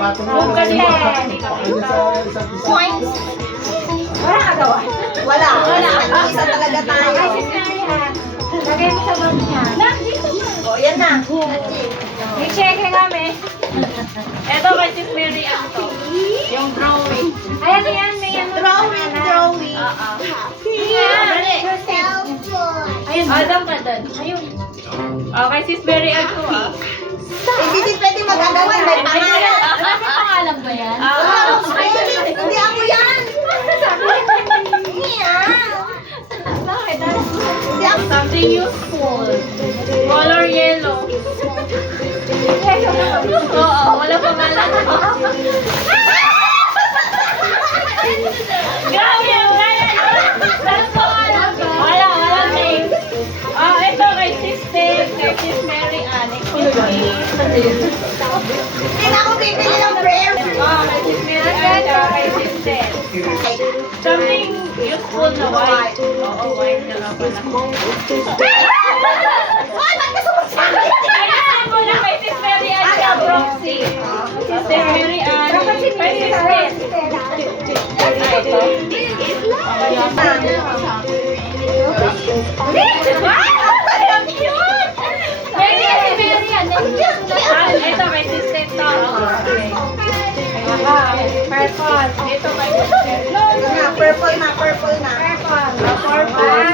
Ang kanina. Points. Wala ka gawa. Wala. Isa talaga tayo. Ay, sis Marian. Lagay mo sa bag niya. O, yan na. May check kami. Ito kay Sis Mary ang to. Yung drawing. Ayan, ayan. May ano. Drawing. Oo. Dali. Ayun. Adam ka doon. Ayun. Okay, Sis Mary ang to ah. Hindi pwede magagawan. May pangalan. May pangalan ba yan? Hindi ako yan. Bakit? Hindi ako. Something useful. Color yellow. Oo, wala pangalan. Grabe yung pangalan. Saan pangalan? Wala name. Ito kay Sis Ted, kay Sis Mary Ann. Hindi na ako bibili ng prayer. Kay Sis Mary Ann, kay Sis Ted. Something useful na white. Oo, white na nga pala. Ay, ba't ka sumasabi? Ay, alam mo na kay Sis Mary Ann sa Proxy. Sis Mary Ann, kay Sis Ted. Ay, ito. Ang cute! Pwede si Mary Ann. Ito kay Sis Ted to. Purple. Ito kay Sis Ted. Purple na. Purple. Purple.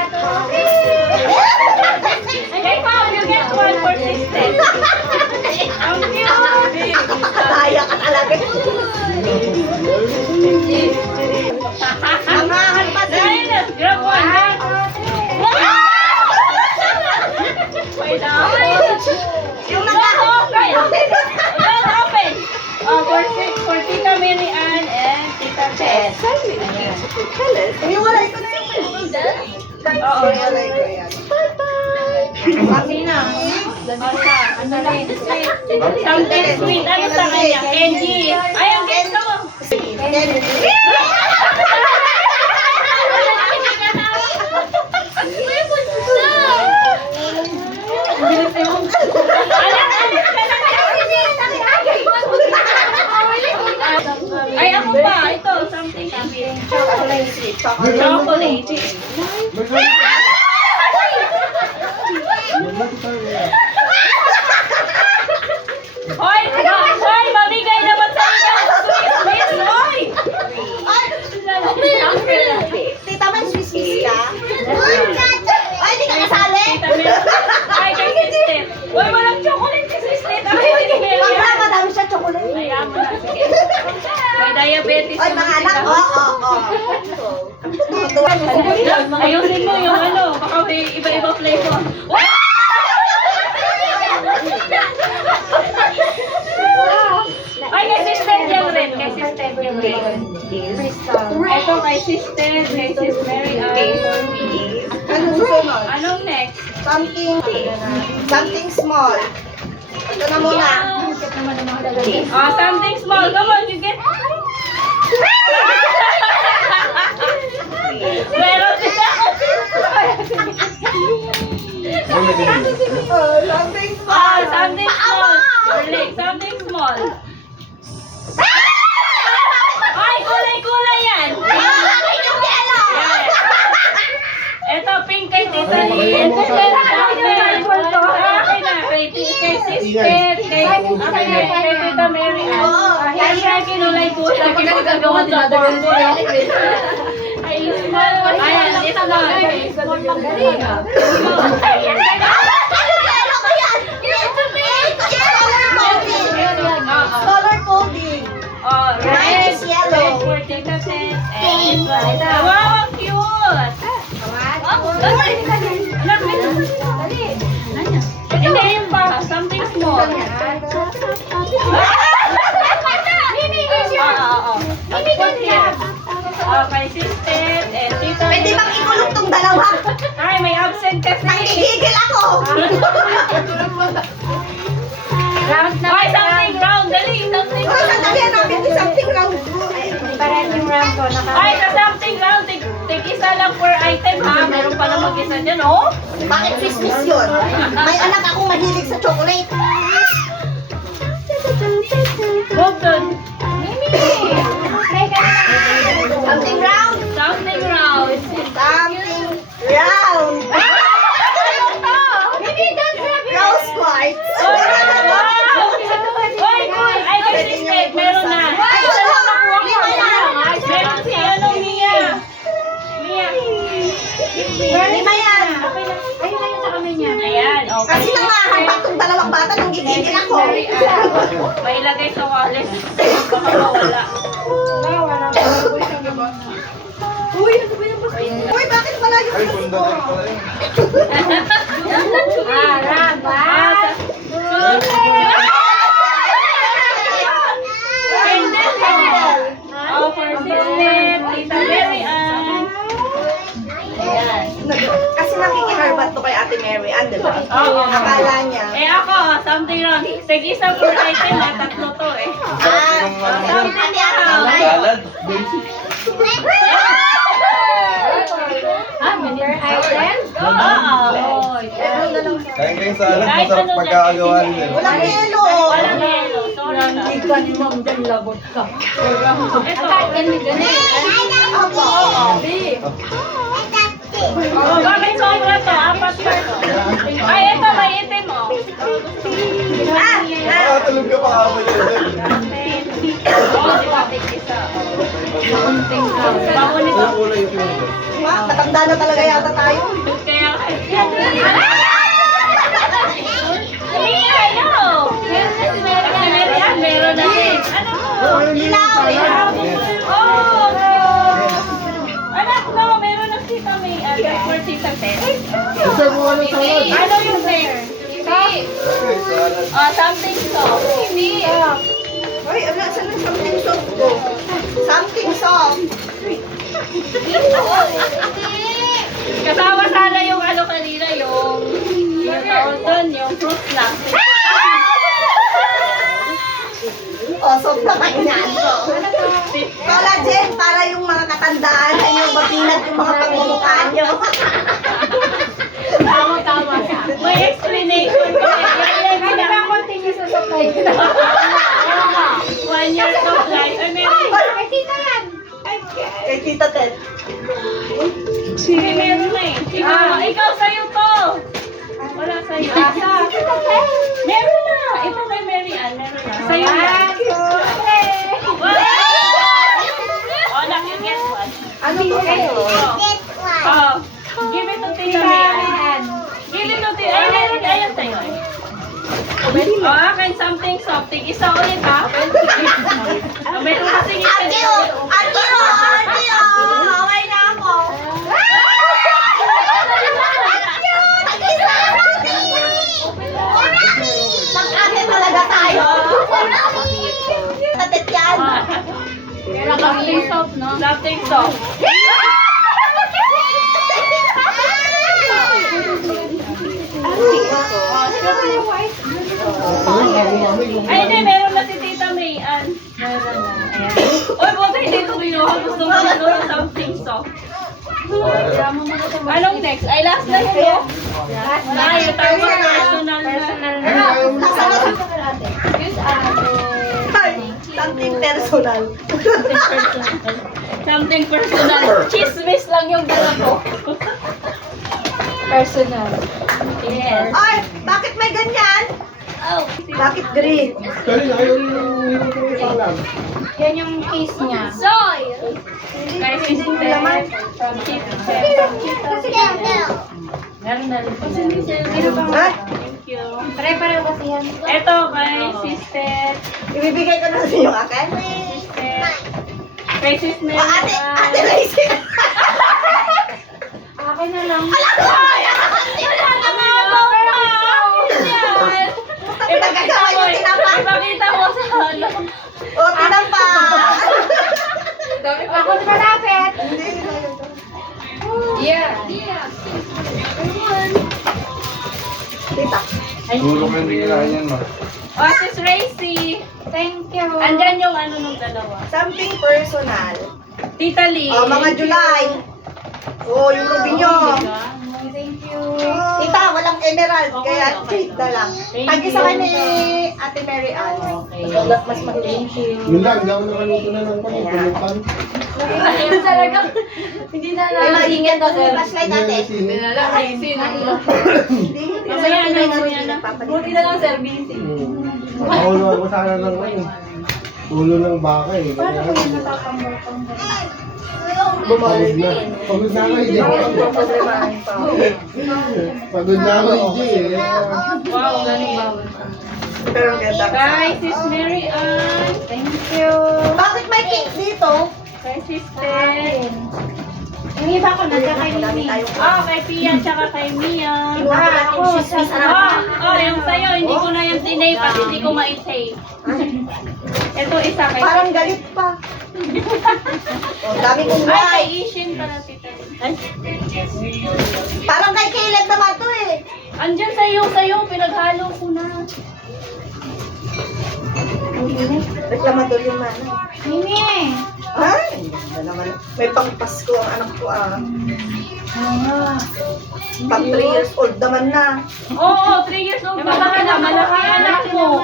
Kay Paul, you get one for Sis Ted. Ang cute! Kaya ka talaga. Nangahan pa din. Dahil na, grab one. Wait lang. Yung Don't open! Don't open! For Tita Mary Ann and Tita Ted. Iniwalay ko na yun. Oo. Iniwalay ko yan. Sina? Basta, ano rin? Something sweet. Ano sa kanya? Candy. Ay, ang gusto mo. Ay, ako pa. Ito, something sweet. Chocolate. Hoy! Hoy! Mamigay naman sa inyo! Sweet! Hoy! Tita, may Swiss kiss ka? Ay, di ka kasali? Tita Mel. Ay, kay Sister. Hoy, walang chocolate si Sister. Ay, sige. Baka madami siya chocolate. Ayaw mo na. Sige. May diabetes Ay, naman mga anak, sila. Ayusin mo yung ano. Baka may iba-iba flavor. Ay, kay Sister yung red. Kay Sister yung red. Ito kay Sister, kay Sis Mary Ann. Anong sunod? Anong next? Something small. Ito na muna. Something small. Come on, you get... Meron sila. Something small. Something small. Really, something small. Ay, kulay-kulay yan. Yung yellow. Ito, pink kay Tita Lynn. Okay na. Kay Sister, kay Tita Mary Ann. Kaya kinulay-kulay. Kaya magagawa ng purple. Ayan, ito na. Color coding. Mine is yellow. Red for Tita Ted. And wow, ang cute! Hindi yung pa. Something small. Kay Sister and Tita. Pwede bang ikulong tong dalawa? Ay, may absent kasi. Nanggigigil ako. Round na. Ay, something round. Dali, something Oh, sandali natin yung something round. Parang yung round ko. Ay, sa something round. Tig-isa lang per item ha. Meron pala mag-isa dyan, oh. Bakit Christmas yun? May anak akong mahilig sa chocolate. Huwag dun. Mailagay sa wallet. Baka mawala. Uy, ano ba yung basta? Uy, bakit malayo Ay, yung bunda din pala yun. Oh, for sister, Tita Mary Ann. Kasi nakikiharbat to kay Ate Mary Ann, di ba? Oo. Akala niya. Eh ako, something wrong. Tig-isa per item, tatlo to eh. Yung ano mo yun? Something wrong. Salad. Oo. Kain kayo salad. Kahit Masarap ano pagkakagawa dyan, nila. Walang yelo. Walang yelo. Sorry na. Ito. Oh, bakit sobra to? Apat pa to. Ay, ito, may itim oh. Ah, tulog ka pa ako yun. Oo, di ba? Tig-isa. Bango nito. Ang kulay yung pinag. Matanda na talaga yata tayo. Kaya, ayaw! Kasi Mary Ann, meron na din. Ano mo? Ilaw. Oh! Anak, no, meron na si Kami. For Tita Ted. Ano yung there? Salad. Oh, something soft. Uy, ano, saan ang something soft ko? Something soft. Kasama sana yung ano kanina, yung tawag doon, yung fruit snacks. Oh, soft na kainan ko. Collagen, para yung mga katandaan sa inyong mapinat yung mga pangmumukha nyo. Tama. May explanation ko eh. Kaya na continue sa supply. 1 year supply. Ay, meron. Ay, tita yan. Kay Tita Ted. Sige, meron na eh. Ikaw sa'yo to. Wala sa'yo. Meron na. Ito kay Mary Ann. Meron na. Sa'yo yan. Oh, lang yung get one. Ano to kayo? Oh. Give it to Tita Mary Ann. Give it to Tita. Ay, meron. Ayan sa'yo eh. Oh, akin something soft. Tig-isa ulit ha. Oh, meron kasi isa dito. Okay na ako. Mag-ate talaga tayo. Tatet yan. Something soft, no? Something soft. Ay, hindi. Meron na si Tita May Ann. Meron na. Ayan. Uy, buti hindi ito kinuha. Gusto mo na ito yung something soft. Anong next? Ay, last na yun, no? Last na. Yung tama personal na. Something personal. Something personal. Chismis lang yung dala ko. Personal. Yes. Ay, bakit may ganyan? Oh. Bakit green? Yan yung case niya. Kay sister. From sister. Meron na rin sila. Ha? Thank you. Pare-pareho kasi yan. Ito kay sister. Ibibigay ko na sa iyo, akin? Sister. Kay sister. O, ate Lacey. Akin na lang. Ipakita mo yung tinapa. Ipakita mo sa ano. O, tinapa. Ako na malapit. Hindi, Yeah. Tita. Tulog yung biglaan yan, ma. Oh, Sis Racy. Thank you. Andyan yung ano nung dalawa. Something personal. Tita Lee. O, mga July. O, yung ruby nyo. Thank you. Tita, walang emerald, kaya Okay. jade na lang. Thank Pag-isa you. ni Ate Mary Ann. Okay. Mas Thank you. Yun lang, hindi ako nakaluto na ng pangitulutan. Talaga. Hindi na May maingin doon yung flashlight ate. Hindi Mamaya na, mamaya na. Buti na lang service. Makahuluan ko sana ng ano. Ulo ng baka eh. Paano ko Kaya, yung natapang-butang? Pagod na. Pagod na ako hindi. Pagod na ako hindi eh. Wow, galing bawal. Pero ang ganda. Kay Sis Mary Ann. Thank you. Bakit may cake dito? Kay Sis Ted. Yung iba ko nagkakay Dami ni. tayong Oh, kay Pia tsaka kay Mia. Kinuha ko natin yung chismis. Yung sa'yo, hindi ko na yung tinay pati hindi ko ma-say. Ito isa kay... Parang galit pa. Oh, dami kong Ay, kay white. Ishin pala tita. Parang kay Caleb naman to eh. Andyan sa'yo, pinaghalo ko na. Reklamador yung mana. Mimi. Ay, ganda naman. May pang-Pasko ang anak ko ah. Pang 3 years old naman na. Oo, 3 years old pa ka na, malaki anak mo.